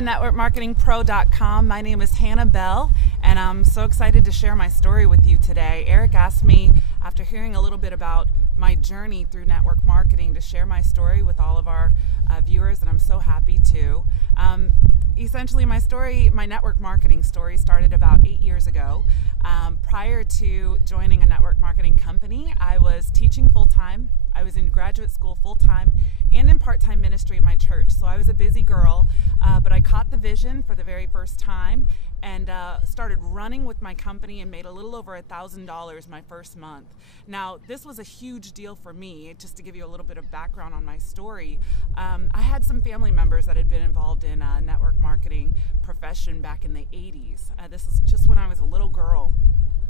NMPRO.com. My name is Hannah Bell, and I'm so excited to share my story with you today. Eric asked me, after hearing a little bit about my journey through network marketing, to share my story with all of our viewers, and I'm so happy to. Essentially, my network marketing story started about 8 years ago. Prior to joining a network marketing company, I was teaching full-time. I was in graduate school full-time and in part-time ministry at my church. So I was a busy girl, but I caught the vision for the very first time and started running with my company and made a little over $1,000 my first month. Now, this was a huge deal for me. Just to give you a little bit of background on my story, I had some family members that had been involved in network marketing profession back in the 80s. This is just when I was a little girl.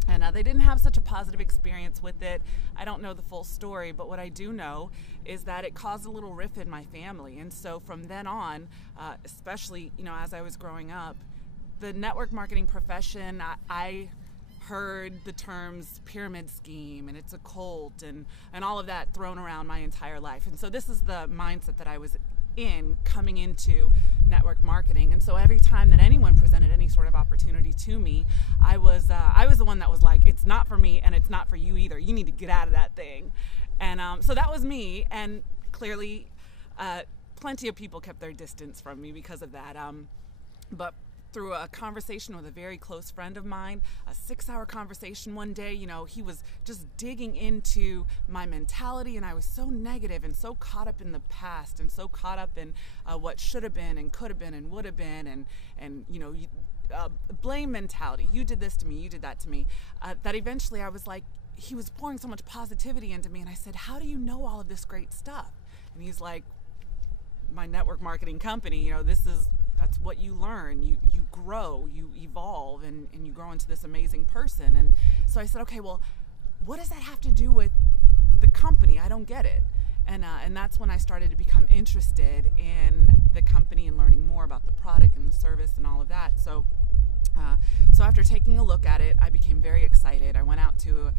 And they didn't have such a positive experience with it. I don't know the full story, but what I do know is that it caused a little rift in my family. And so from then on, especially as I was growing up, the network marketing profession, I heard the terms pyramid scheme and it's a cult and all of that thrown around my entire life. And so this is the mindset that I was in coming into network marketing. And so every time that anyone presented any sort of opportunity to me, I was the one that was like, it's not for me and it's not for you either. You need to get out of that thing. And so that was me. And clearly, plenty of people kept their distance from me because of that. But through a conversation with a very close friend of mine, a 6-hour conversation one day, he was just digging into my mentality, and I was so negative and so caught up in the past and so caught up in what should have been and could have been and would have been and blame mentality. You did this to me, you did that to me, that eventually I was like, he was pouring so much positivity into me, and I said, how do you know all of this great stuff? And he's like, my network marketing company, that's what you learn. You grow, you evolve, and you grow into this amazing person. And so I said, okay, well, what does that have to do with the company? I don't get it. And that's when I started to become interested in the company and learning more about the product and the service and all of that. So after taking a look at it, I became very excited. I went out to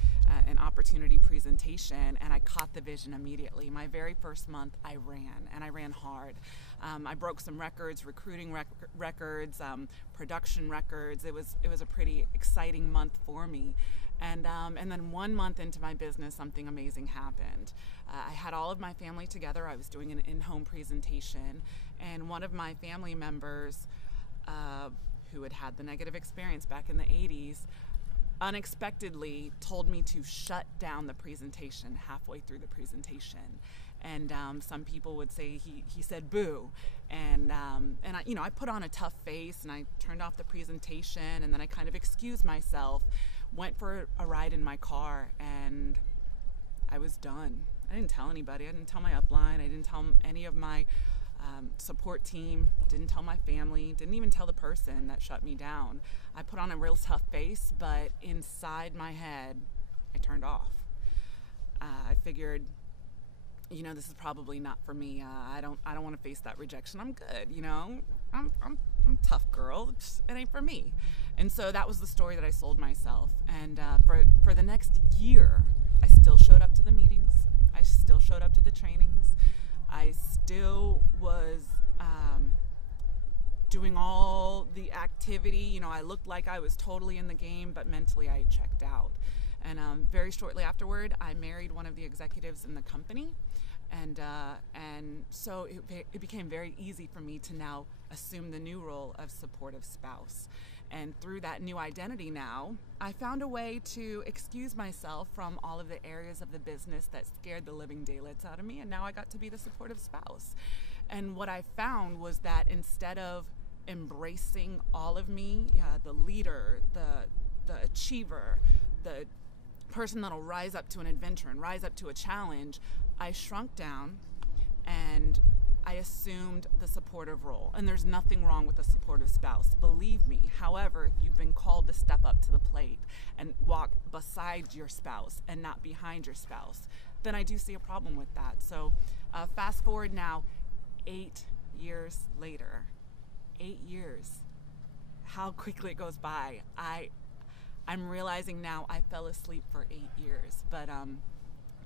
an opportunity presentation and I caught the vision immediately. My very first month, I ran hard. I broke some records, recruiting records, production records. It was a pretty exciting month for me. And then 1 month into my business, something amazing happened. I had all of my family together. I was doing an in-home presentation, and one of my family members, who had the negative experience back in the 80s, unexpectedly told me to shut down the presentation halfway through the presentation. And some people would say he said boo, and I put on a tough face and I turned off the presentation, and then I kind of excused myself, went for a ride in my car, and I was done. I didn't tell anybody. I didn't tell my upline. I didn't tell any of my support team, didn't tell my family, didn't even tell the person that shut me down. I put on a real tough face, but inside my head, I turned off. I figured, this is probably not for me. I don't want to face that rejection. I'm good, I'm a tough girl. It ain't for me. And so that was the story that I sold myself. And for the next year, I still showed up to the meetings. I still showed up to the trainings. I still was doing all the activity. I looked like I was totally in the game, but mentally I had checked out. And very shortly afterward, I married one of the executives in the company. And so it became very easy for me to now assume the new role of supportive spouse. And through that new identity now, I found a way to excuse myself from all of the areas of the business that scared the living daylights out of me, and now I got to be the supportive spouse. And what I found was that instead of embracing all of me, the leader, the achiever, the person that'll rise up to an adventure and rise up to a challenge, I shrunk down and I assumed the supportive role. And there's nothing wrong with a supportive spouse, believe me. However, if you've been called to step up to the plate and walk beside your spouse and not behind your spouse, then I do see a problem with that. So fast forward now, 8 years later. 8 years. How quickly it goes by. I'm realizing now I fell asleep for 8 years, but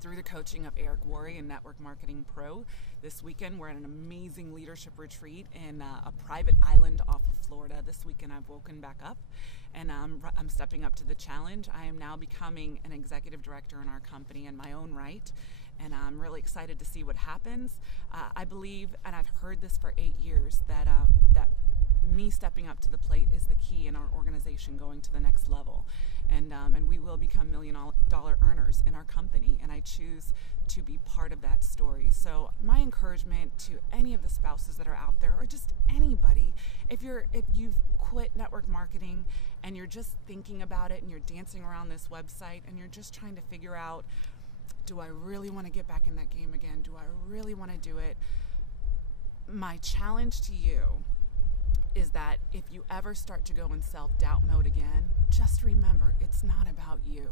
through the coaching of Eric Worre and Network Marketing Pro. This weekend we're at an amazing leadership retreat in a private island off of Florida. This weekend I've woken back up and I'm stepping up to the challenge. I am now becoming an executive director in our company in my own right, and I'm really excited to see what happens. I believe, and I've heard this for 8 years, that me stepping up to the plate is the key in our organization going to the next level. And we will become $1 million earners in our company, and I choose to be part of that story. So my encouragement to any of the spouses that are out there, or just anybody, if you've quit network marketing and you're just thinking about it and you're dancing around this website and you're just trying to figure out, do I really want to get back in that game again? Do I really want to do it? My challenge to you is that if you ever start to go in self-doubt mode again, just remember, it's not about you.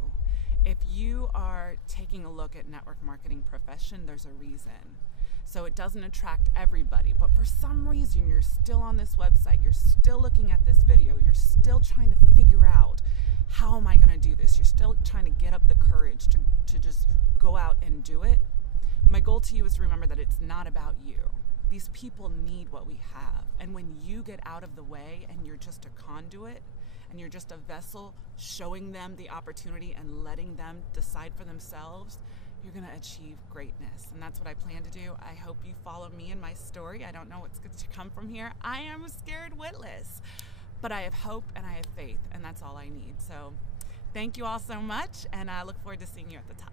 If you are taking a look at network marketing profession, there's a reason. So it doesn't attract everybody, but for some reason you're still on this website, you're still looking at this video, you're still trying to figure out, how am I gonna do this? You're still trying to get up the courage to just go out and do it. My goal to you is to remember that it's not about you. These people need what we have. And when you get out of the way and you're just a conduit and you're just a vessel showing them the opportunity and letting them decide for themselves, you're going to achieve greatness. And that's what I plan to do. I hope you follow me in my story. I don't know what's going to come from here. I am scared witless, but I have hope and I have faith, and that's all I need. So thank you all so much, and I look forward to seeing you at the top.